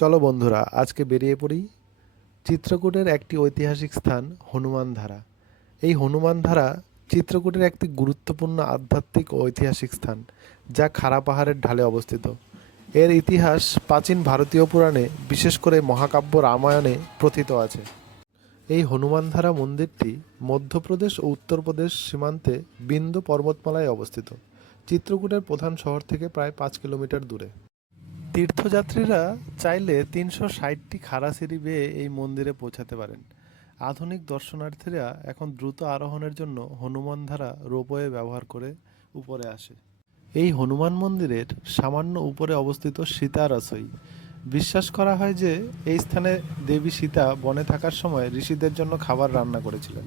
চলো বন্ধুরা, আজকে বেরিয়ে পড়ি চিত্রকূটের একটি ঐতিহাসিক স্থান হনুমানধারা। এই হনুমানধারা চিত্রকূটের একটি গুরুত্বপূর্ণ আধ্যাত্মিক ও ঐতিহাসিক স্থান, যা খাড়া পাহাড়ের ঢালে অবস্থিত। এর ইতিহাস প্রাচীন ভারতীয় পুরাণে, বিশেষ করে মহাকাব্য রামায়ণে প্রথিত আছে। এই হনুমানধারা মন্দিরটি মধ্যপ্রদেশ ও উত্তরপ্রদেশ সীমান্তে বিন্ধ্য পর্বতমালায় অবস্থিত, চিত্রকূটের প্রধান শহর থেকে প্রায় 5 কিলোমিটার দূরে। তীর্থযাত্রীরা চাইলে 360টি খাড়া সিঁড়ি বেয়ে এই মন্দিরে পৌঁছাতে পারেন। আধুনিক দর্শনার্থীরা এখন দ্রুত আরোহণের জন্য হনুমানধারা রোপওয়ে ব্যবহার করে উপরে আসে। এই হনুমান মন্দিরের সামান্য উপরে অবস্থিত সীতা রসোই। বিশ্বাস করা হয় যে এই স্থানে দেবী সীতা বনে থাকার সময় ঋষিদের জন্য খাবার রান্না করেছিলেন।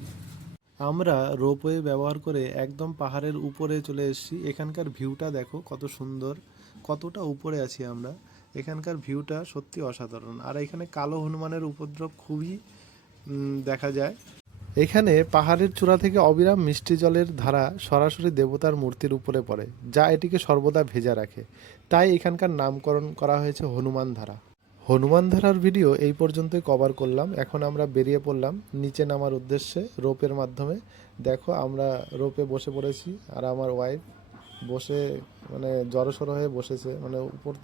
আমরা রোপওয়ে ব্যবহার করে একদম পাহাড়ের উপরে চলে এসেছি। এখানকার ভিউটা দেখো কত সুন্দর, কতটা উপরে আছি আমরা। এখানকার ভিউটা সত্যি অসাধারণ। আর এখানে কালো হনুমানের উপদ্রব খুবই দেখা যায়। এখানে পাহাড়ের চূড়া থেকে অবিরাম মিষ্টি জলের ধারা সরাসরি দেবতার মূর্তির উপরে পড়ে, যা এটিকে সর্বদা ভেজা রাখে। তাই এখানকার নামকরণ করা হয়েছে হনুমান ধারা। হনুমান ধারার ভিডিও এই পর্যন্তই কভার করলাম। এখন আমরা বেরিয়ে পড়লাম নিচে নামার উদ্দেশ্যে রোপের মাধ্যমে। দেখো আমরা রোপে বসে পড়েছি, আর আমার ওয়াইফ বসে জড়সড় হয়ে বসেছে, উপর।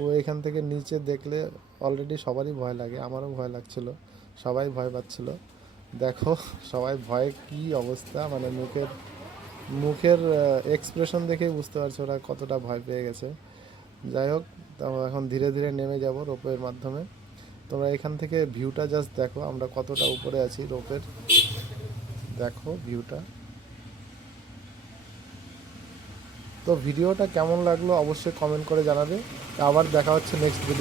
ও এখান থেকে নিচে দেখলে অলরেডি সবারই ভয় লাগে, আমারও ভয় লাগছিল, সবাই ভয় পাচ্ছিল। দেখো সবাই ভয়ে কি অবস্থা, মুখের মুখের এক্সপ্রেশন দেখেই বুঝতে পারছো ওরা কতটা ভয় পেয়ে গেছে। যাই হোক, তো এখন ধীরে ধীরে নেমে যাব রোপের মাধ্যমে। তোমরা এখান থেকে ভিউটা জাস্ট দেখো, আমরা কতটা উপরে আছি রোপের। দেখো ভিউটা। তো ভিডিওটা কেমন লাগলো অবশ্যই কমেন্ট করে জানাবে। আবার দেখা হচ্ছে নেক্সট ভিডিও।